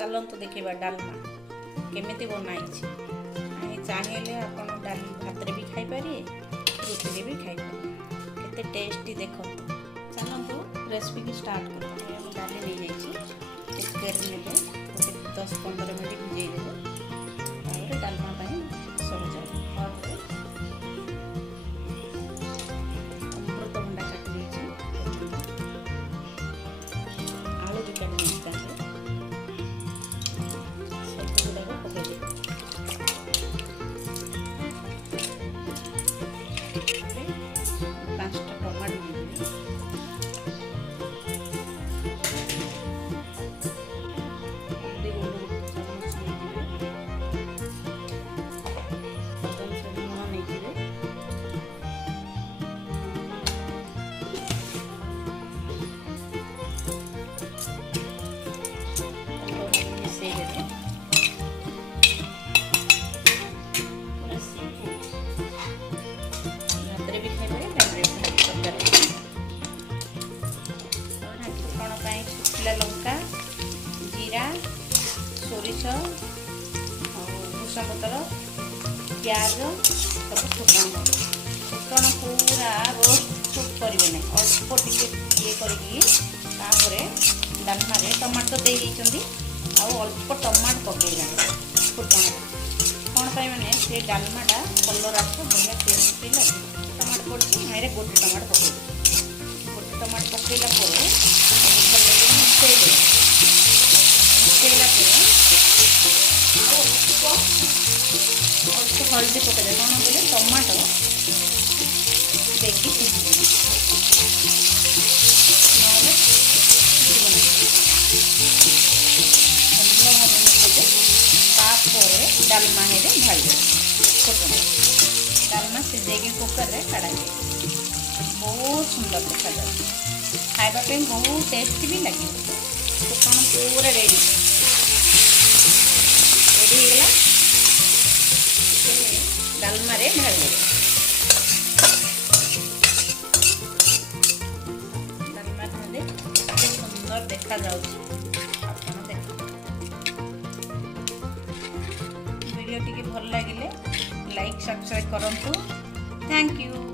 चलतु देखा डालमा केमिति बनाई चाहिए आप भात भी खाईपारे रुटी भी खाईपारे केते टेस्टी देखो। चलतु रेसिपी की स्टार्ट कर डाली नहीं जाइए कुकर ने 10-15 मिनट भिजई देवे डालमा सहज अमृतभंडा काटी आलू भी काटी सब गुड़ाक पकई 5टा टमाटो शुखला लंका जीरा सोरिष भूषण पतर प्याज सब फुटण पूरा रोस्ट करेंगे ना अल्प टे ये कर डालमा टमाटो दे अल्प टमाटो पकईले फुटण कौन मैंने से डालमाटा कलर आस बढ़िया टेस्टी लगे टमाटो पड़ी गोटे टमाटो पकई गोटे टमाटो पकईला हल्दी पकड़े कौन बोले टमाटो देखिए डालमा ढाली फुटण डालमा सीझे कुकर में काढ़ा बहुत सुंदर देखा जाए खावाई बहुत टेस्टी भी लगे फुटण पूरा रेडी होगा डालमा ढाली डालमा ढाली सुंदर देखा वीडियो टी भल लगे लाइक सब्सक्राइब करूँ। Thank you.